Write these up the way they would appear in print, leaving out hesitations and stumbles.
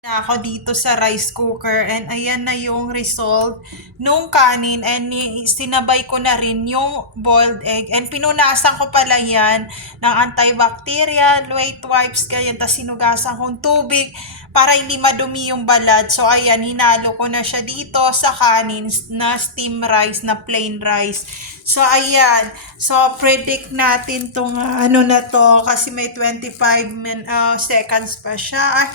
Na ako dito sa rice cooker and ayan na yung result nung kanin and sinabay ko na rin yung boiled egg and pinunasan ko pala yan ng antibacterial, weight wipes, ganyan, tapos sinugasan kong tubig para hindi madumi yung balat. So ayan, hinalo ko na siya dito sa kanin na steam rice, na plain rice. So ayan, so predict natin tong ano na to kasi may 25 seconds pa siya.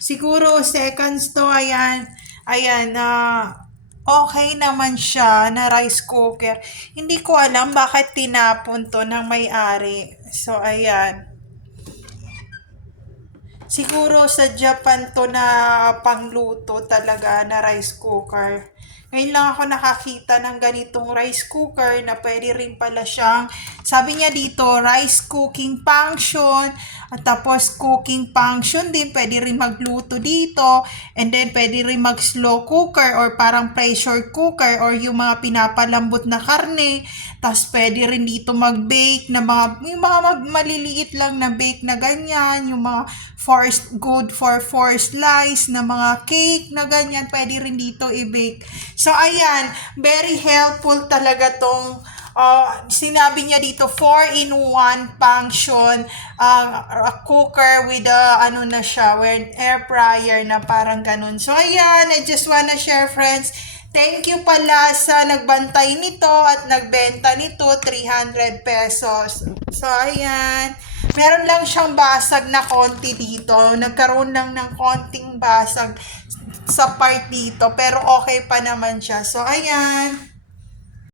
Siguro seconds to, ayan. Ayan, okay naman siya na rice cooker. Hindi ko alam bakit tinapon to ng may-ari. So, ayan. Siguro sa Japan to na pangluto talaga na rice cooker. Ngayon lang ako nakakita ng ganitong rice cooker na pwede rin pala siyang, sabi niya dito, rice cooking function, at tapos cooking function din, pwede rin magluto dito, and then pwede rin mag slow cooker or parang pressure cooker or yung mga pinapalambot na karne, tapos pwede rin dito mag-bake na yung mga maliliit lang na bake na ganyan, yung mga good for 4 slice na mga cake na ganyan, pwede rin dito i-bake. So, ayan, very helpful talaga tong sinabi niya dito 4-in-1 function cooker with ano na siya, with air fryer na parang ganun. So, ayan, I just wanna share, friends. Thank you pala sa nagbantay nito at nagbenta nito, 300 pesos. So, ayan. Meron lang siyang basag na konti dito. Nagkaroon lang ng konting basag sa part dito. Pero okay pa naman siya. So, ayan.